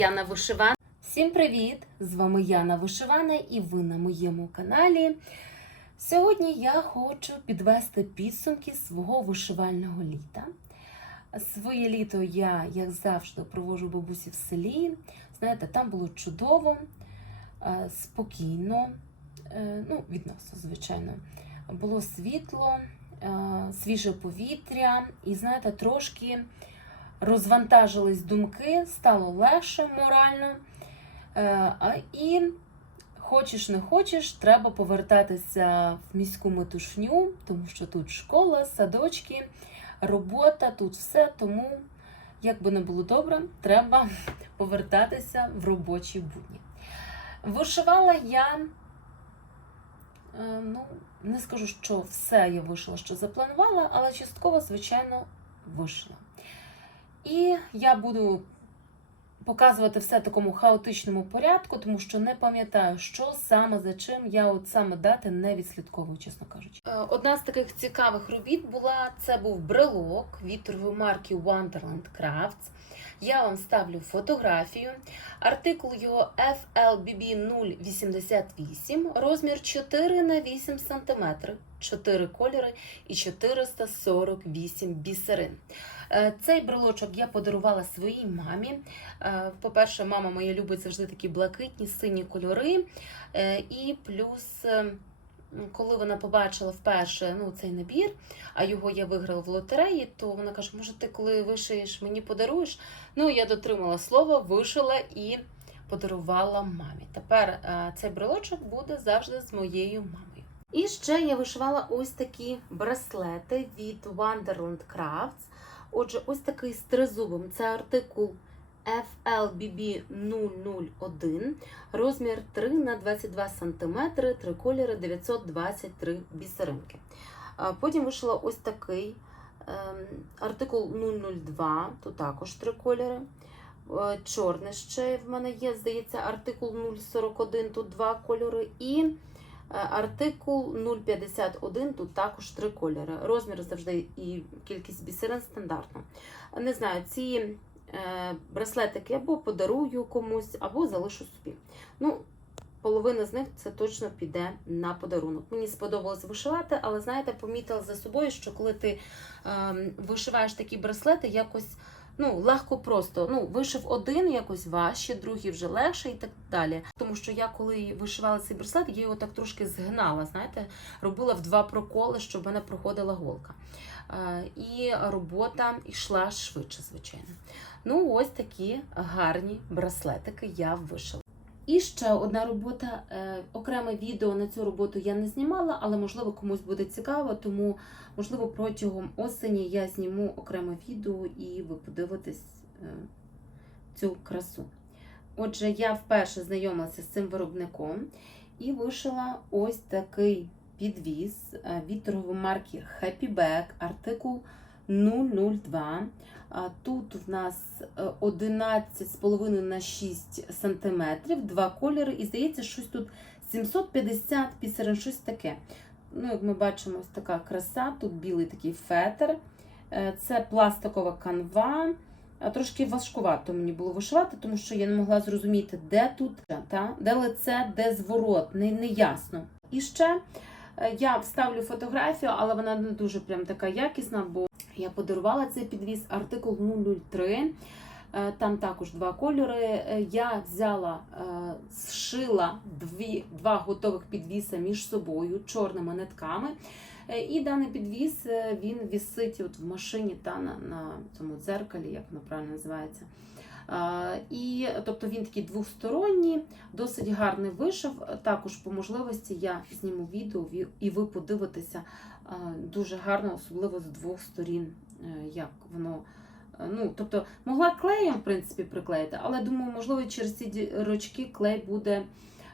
Яна Вишивана. Всім привіт! З вами Яна Вишивана і ви на моєму каналі. Сьогодні я хочу підвести підсумки свого вишивального літа. Своє літо я, як завжди, проводжу бабусі в селі. Знаєте, там було чудово, е, спокійно, е, ну, відносно, звичайно. Було світло, е, свіже повітря, і знаєте, трошки розвантажились думки, стало легше морально. Е, І хочеш не хочеш, треба повертатися в міську метушню, тому що тут школа, садочки, робота, тут все. Тому, як би не було добре, треба повертатися в робочі будні. Вишивала я, е, ну, не скажу, що все я вишила, що запланувала, але частково, звичайно, вишила. І я буду показувати все в такому хаотичному порядку, тому що не пам'ятаю, що саме за чим я от саме дати не відслідковую, чесно кажучи. Е, Одна з таких цікавих робіт була це був брелок від марки Wonderland Crafts. Я вам ставлю фотографію. Артикул його FLBB 088, розмір 4 на 8 см, 4 кольори і 448 бісерин. Е, Цей брелочок я подарувала своїй мамі. Е, По-перше, мама моя любить завжди такі блакитні, сині кольори. Е, І плюс, коли вона побачила вперше ну, цей набір, а його я виграла в лотереї, то вона каже: може, ти коли вишиєш, мені подаруєш? Ну, я дотримала слова, вишила і подарувала мамі. Тепер е, цей брелочок буде завжди з моєю мамою. І ще я вишивала ось такі браслети від Wonderland Crafts. Отже, ось такий з тризубом. Це артикул FLBB 001, розмір 3 на 22 см, 3 кольори 923 бісеринки. Потім вишила ось такий ем, артикул 002, тут також 3 кольори. Е, Чорне ще в мене є, здається, артикул 041, тут 2 кольори. І е, артикул 051, тут також 3 кольори. Розмір завжди і кількість бісерин стандартно. Не знаю, ці е, браслетики або подарую комусь, або залишу собі. Ну, половина з них це точно піде на подарунок. Мені сподобалось вишивати, але знаєте, помітила за собою, що коли ти е, вишиваєш такі браслети, якось ну, легко просто. Ну, вишив один якось важче, другий вже легше і так далі. Тому що я, коли вишивала цей браслет, я його так трошки згинала, знаєте, робила в два проколи, щоб мене проходила голка. Е, І робота йшла швидше, звичайно. Ну, ось такі гарні браслетики я вишила. І ще одна робота. е, Окреме відео на цю роботу я не знімала, але можливо комусь буде цікаво, тому можливо протягом осені я зніму окреме відео і ви подивитесь е, цю красу. Отже, я вперше знайомилася з цим виробником і вишила ось такий підвіз е, від торгової марки Happy Bag, артикул 002. Тут в нас е, 11,5 на 6 см, два кольори, і здається, щось тут 750 пісерин, щось таке. Ну, як ми бачимо, ось така краса, тут білий такий фетр. Е, Це пластикова канва. Трошки важкувато мені було вишивати, тому що я не могла зрозуміти, де тут, та? де лице, де зворот, не, не ясно. І ще е, я вставлю фотографію, але вона не дуже прям така якісна, бо я подарувала цей підвіз артикул 003. Е, Там також два кольори. Е, Я взяла, е, зшила дві, два готових підвіса між собою чорними нитками. Е, І даний підвіс е, він вісить от в машині та на, на цьому дзеркалі, як воно правильно називається. І тобто він такий двосторонній, досить гарний вишив. Також по можливості я зніму відео і ви подивитеся дуже гарно, особливо з двох сторін, е, як воно. е, Ну, тобто могла клеєм, в принципі, приклеїти, але думаю, можливо, через ці дірочки клей буде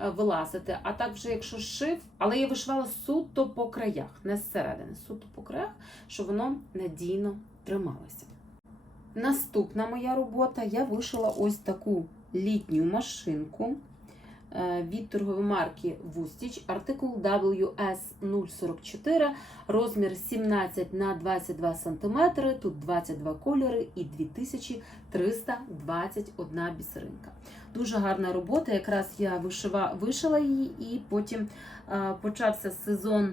е, вилазити. А так вже, якщо шив, але я вишивала суто по краях, не зсередини, суто по краях, щоб воно надійно трималося. Наступна моя робота я вишила ось таку літню машинку. е, від торгової марки Вустіч, артикул WS044, розмір 17 на 22 см, тут 22 кольори і 2321 бісеринка. Дуже гарна робота. Якраз я вишива, вишила її, і потім е, почався сезон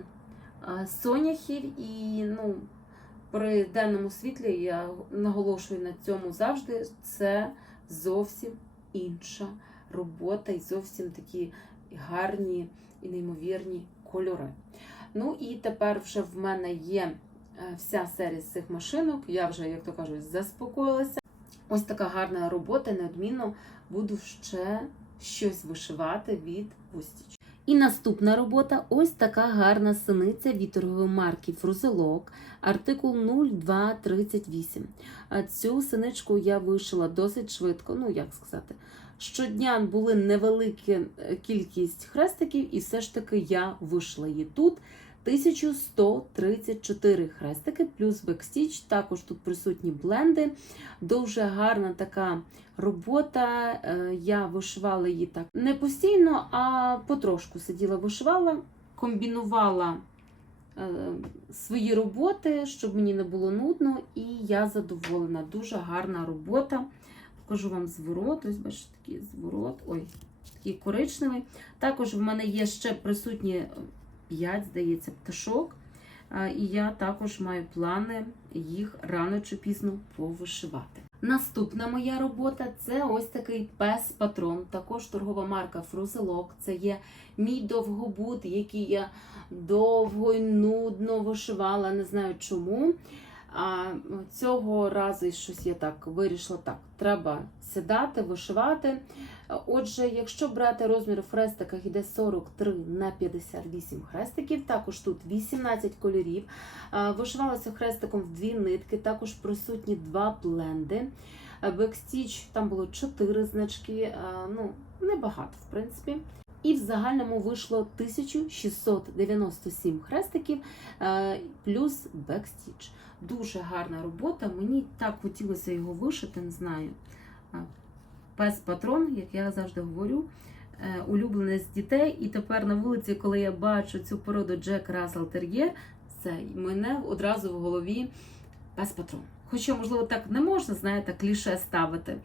е, соняхів. І ну, при денному світлі я наголошую на цьому завжди. Це зовсім інша робота і зовсім такі гарні і неймовірні кольори. Ну і тепер вже в мене є е, вся серія з цих машинок. Я вже, як то кажуть, заспокоїлася. Ось така гарна робота, неодмінно буду ще щось вишивати від Вустіч. І наступна робота ось така гарна синиця від марки Фрузелок, артикул 0238. А Цю синичку я вишила досить швидко, ну як сказати. Щодня були невелика е, кількість хрестиків, і все ж таки я вишила її тут. 1134 хрестики, плюс бекстіч, також тут присутні бленди. Дуже гарна така робота. Е, Я вишивала її так не постійно, а потрошку сиділа, вишивала, комбінувала е, свої роботи, щоб мені не було нудно, і я задоволена. Дуже гарна робота. Покажу вам зворот. Ось бачите, такий зворот. Ой, такий коричневий. Також в мене є ще присутні 5, здається, пташок. І я також маю плани їх рано чи пізно повишивати. Наступна моя робота це ось такий пес-патрон, також торгова марка Фрузелок. Це є мій довгобут, який я довго і нудно вишивала, не знаю чому. А цього разу щось я так вирішила так. Треба сідати, вишивати. Отже, якщо брати розмір в хрестиках, іде 43 на 58 хрестиків, також тут 18 кольорів. Вишивалося хрестиком в дві нитки, також присутні два бленди. Бекстіч там було 4 значки, ну, небагато, в принципі. І в загальному вийшло 1697 хрестиків плюс бекстіч. Дуже гарна робота. Мені так хотілося його вишити, не знаю. Пес патрон, як я завжди говорю, е, улюблений з дітей. І тепер на вулиці, коли я бачу цю породу Джек Рассел Тер'єр, це мене одразу в голові пес патрон. Хоча, можливо, так не можна, знаєте, кліше ставити.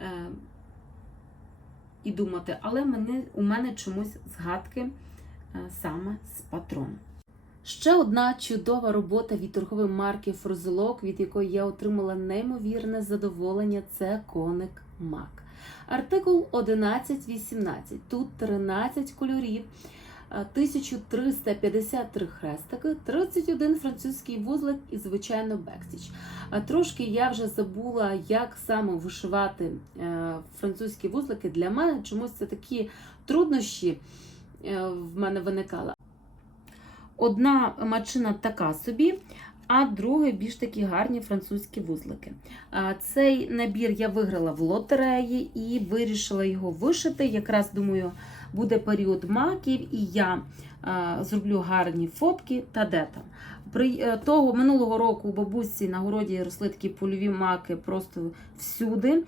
Е, і думати, але мене, у мене чомусь згадки е, саме з патроном. Ще одна чудова робота від торгової марки Фрузелок, від якої я отримала неймовірне задоволення, це коник Мак. Артикул 1118. Тут 13 кольорів, е, 1353 хрестики, 31 французький вузлик і, звичайно, бекстіч. А Трошки я вже забула, як саме вишивати е, французькі вузлики. Для мене чомусь це такі труднощі е, в мене виникали. Одна мачина така собі, а друга більш такі гарні французькі вузлики. Цей набір я виграла в лотереї і вирішила його вишити. Якраз думаю, буде період маків, і я зроблю гарні фотки та де там. При е, того минулого року у бабусі на городі росли такі польові маки просто всюди.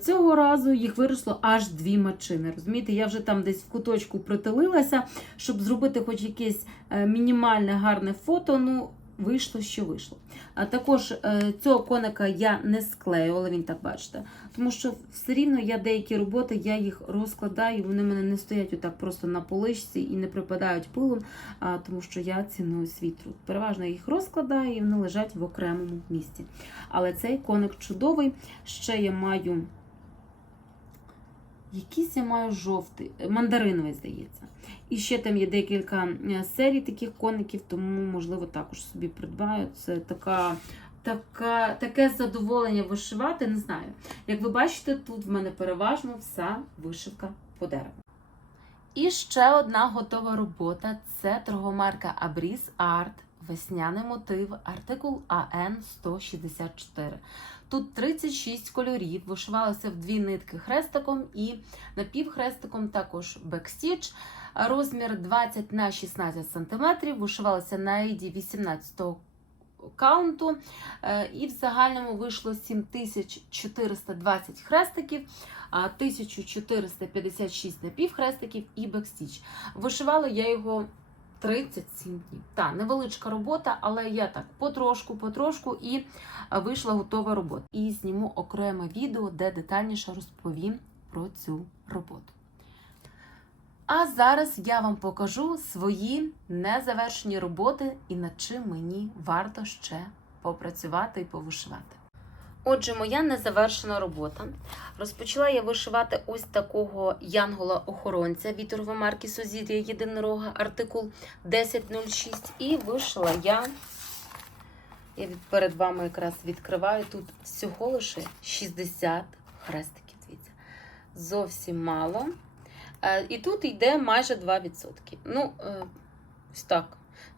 Цього разу їх виросло аж дві мачини. Розумієте, я вже там десь в куточку притулилася, щоб зробити хоч якесь е, мінімальне гарне фото. Ну, вийшло, що вийшло. А також е, цього коника я не склеювала, він так бачите. Тому що все рівно я деякі роботи я їх розкладаю, вони в мене не стоять отак просто на поличці і не припадають пилом, а, тому що я ціную свій труд. Переважно їх розкладаю і вони лежать в окремому місці. Але цей коник чудовий. Ще я маю. Якийсь я маю жовтий, мандариновий, здається. І ще там є декілька е, серій таких коників, тому, можливо, також собі придбаю. Це така, така, таке задоволення вишивати, не знаю. Як ви бачите, тут в мене переважно вся вишивка по дереву. І ще одна готова робота це торгомарка Abris Art, весняний мотив, артикул АН 164. Тут 36 кольорів, вишивалося в дві нитки хрестиком і напівхрестиком також бекстіч. Розмір 20 на 16 см, вишивалося на іді 18 каунту. Е, І в загальному вийшло 7420 хрестиків, а 1456 напівхрестиків і бекстіч. Вишивала я його 37 днів. Та, невеличка робота, але я так потрошку, потрошку і е, вийшла готова робота. І зніму окреме відео, де детальніше розповім про цю роботу. А зараз я вам покажу свої незавершені роботи і над чим мені варто ще попрацювати і повишивати. Отже, моя незавершена робота. Розпочала я вишивати ось такого янгола-охоронця вітерової марки Сузір'я Єдинорога, артикул 1006. І вишила я, я перед вами якраз відкриваю тут всього лише 60 хрестиків. Дивіться, зовсім мало. Е, І тут йде майже 2%. Ну, е, ось так.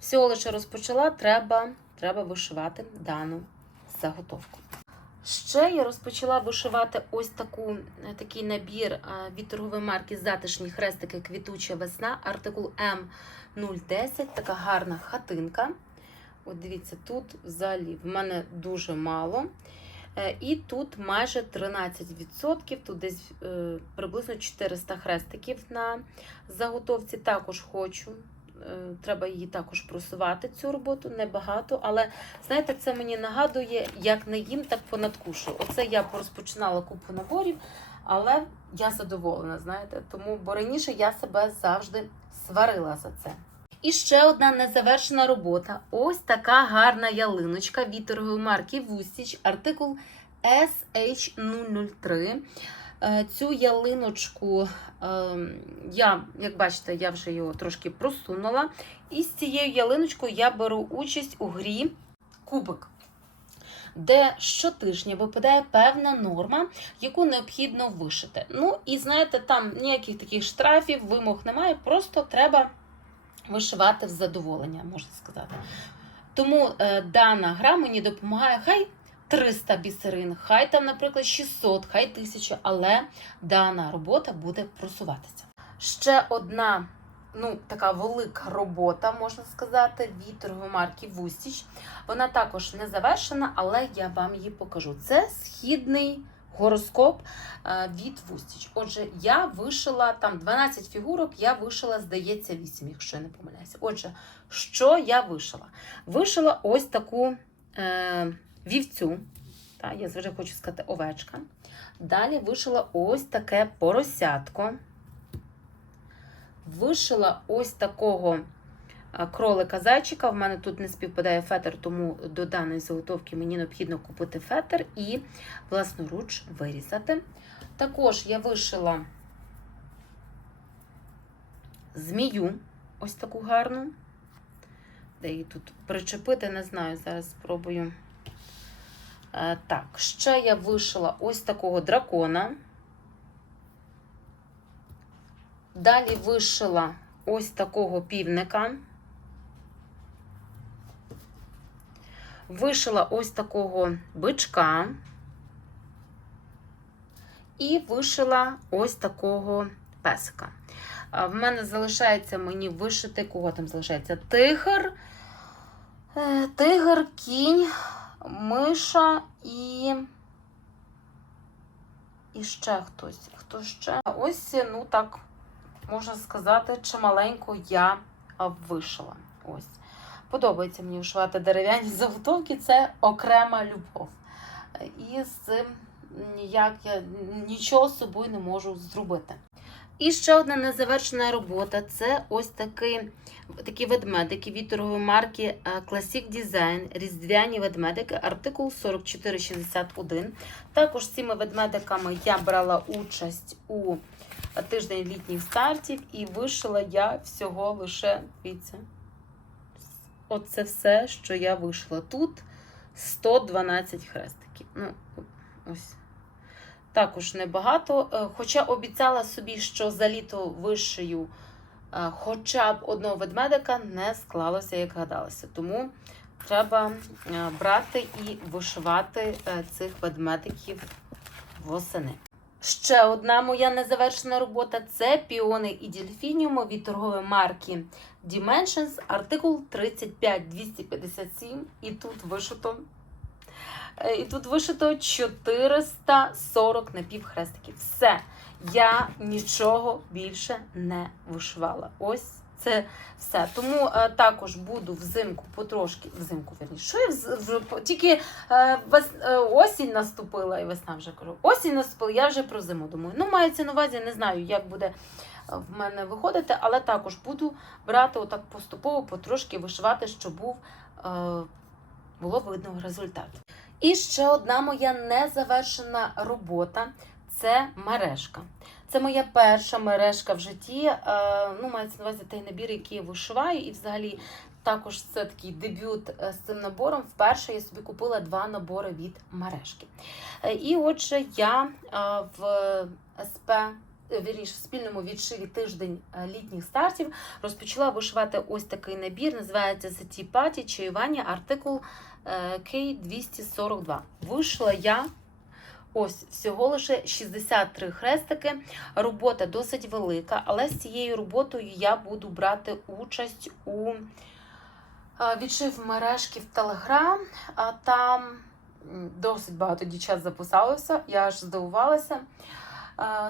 Всього лише розпочала, треба, треба вишивати дану заготовку. Ще я розпочала вишивати ось таку, е, такий набір е, від торгової марки Затишні хрестики Квітуча весна, артикул М010, така гарна хатинка. От дивіться, тут взагалі в мене дуже мало. Е, І тут майже 13%, тут десь приблизно 400 хрестиків на заготовці. Також хочу. Е, Треба її також просувати, цю роботу, небагато. Але знаєте, це мені нагадує, як не їм, так понадкушую. Оце я розпочинала купу наборів, але я задоволена, знаєте. Тому, бо раніше я себе завжди сварила за це. І ще одна незавершена робота. Ось така гарна ялиночка від торгової марки Вустіч, артикул SH003. Е, Цю ялиночку е, я, як бачите, я вже його трошки просунула. І з цією ялиночкою я беру участь у грі Кубик, де щотижня випадає певна норма, яку необхідно вишити. Ну, і знаєте, там ніяких таких штрафів, вимог немає, просто треба вишивати в задоволення, можна сказати. Тому е, дана гра мені допомагає, хай 300 бісерин, хай там, наприклад, 600, хай 1000, але дана робота буде просуватися. Ще одна, ну, така велика робота, можна сказати, від торгової марки Вустіч. Вона також не завершена, але я вам її покажу. Це східний гороскоп е, від Вустіч. Отже, я вишила там 12 фігурок, я вишила, здається, 8, якщо я не помиляюся. Отже, що я вишила? Вишила ось таку е, вівцю. Та, я вже хочу сказати овечка. Далі вишила ось таке поросятко. Вишила ось такого кролика зайчика. В мене тут не співпадає фетр, тому до даної заготовки мені необхідно купити фетр і власноруч вирізати. Також я вишила змію, ось таку гарну. Де її тут причепити, не знаю, зараз спробую. Е, Так, ще я вишила ось такого дракона. Далі вишила ось такого півника. Вишила ось такого бичка. І вишила ось такого песика. В мене залишається мені вишити, кого там залишається? Тигр, е, тигр, кінь, миша і. І ще хтось. Хто ще? Ось, ну так, можна сказати, чималенько я вишила. Ось. Подобається мені вишивати дерев'яні заготовки, це окрема любов. І з цим ніяк я нічого з собою не можу зробити. І ще одна незавершена робота це ось такий, такі ведмедики від марки е, Classic Design, різдвяні ведмедики, артикул 4461. Також з цими ведмедиками я брала участь у тиждень літніх стартів і вишила я всього лише дивіться. Оце все, що я вишила. Тут 112 хрестиків. Ну, ось. Також небагато. Е, Хоча обіцяла собі, що за літо вишию е, хоча б одного ведмедика, не склалося, як гадалося. Тому треба е, брати і вишивати цих ведмедиків восени. Ще одна моя незавершена робота це піони і дельфініуми від торгової марки Dimensions, артикул 35257. І тут вишито. Е, І тут вишито 440 напівхрестиків. Все. Я нічого більше не вишивала. Ось це все. Тому е, також буду взимку потрошки. Взимку, верніше. Що я вже тільки е, вес, е, осінь наступила, і весна вже кажу. Осінь наступила, я вже про зиму думаю. Ну, мається на увазі, не знаю, як буде е, в мене виходити, але також буду брати отак поступово, потрошки вишивати, щоб був, е, було видно результат. І ще одна моя незавершена робота це мережка. Це моя перша мережка в житті. Е, ну, мається на увазі той набір, який я вишиваю, і взагалі також це такий дебют е, з цим набором. Вперше я собі купила два набори від мережки. Е, І отже, я в СП. Вірніше, в спільному відшиві тиждень літніх стартів розпочала вишивати ось такий набір. Називається Tea Party чаювання, артикул е, K242. Вийшла я ось всього лише 63 хрестики. Робота досить велика, але з цією роботою я буду брати участь у е, відшив мережки в Телеграм. Там досить багато дівчат записалося, я аж здивувалася.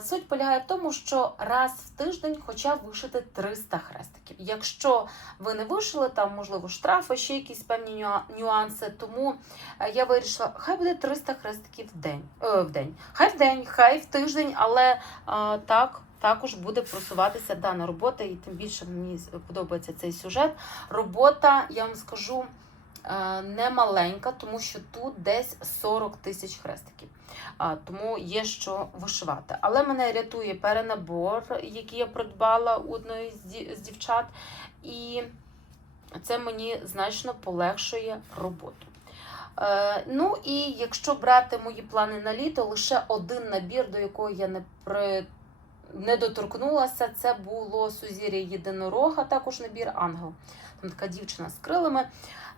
Суть полягає в тому, що раз в тиждень хоча б вишити 300 хрестиків. Якщо ви не вишили, там можливо штрафи, ще якісь певні нюа- нюанси. Тому е, я вирішила, хай буде 300 хрестиків в день. Е, в день. Хай в день, хай в тиждень, але е, так. Також буде просуватися дана робота, і тим більше мені подобається цей сюжет. Робота, я вам скажу, е, не маленька, тому що тут десь 40 тисяч хрестиків. Тому є що вишивати. Але мене рятує перенабор, який я придбала у одної з дівчат, і це мені значно полегшує роботу. Е, ну і якщо брати мої плани на літо, лише один набір, до якого я не при... не доторкнулася, це було Сузір'я Єдинорога, також набір Ангел. Там така дівчина з крилами.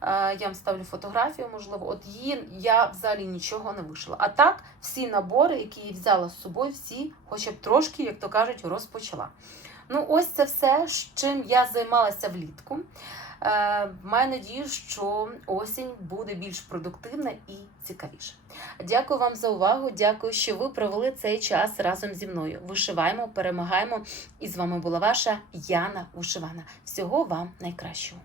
Е, Я вам ставлю фотографію, можливо, от її я взагалі нічого не вишила. А так, всі набори, які я взяла з собою, всі, хоча б трошки, як то кажуть, розпочала. Ну, ось це все, чим я займалася влітку. Е, Маю надію, що осінь буде більш продуктивна і цікавіша. Дякую вам за увагу. Дякую, що ви провели цей час разом зі мною. Вишиваємо, перемагаємо. І з вами була ваша Яна Вишивана. Всього вам найкращого.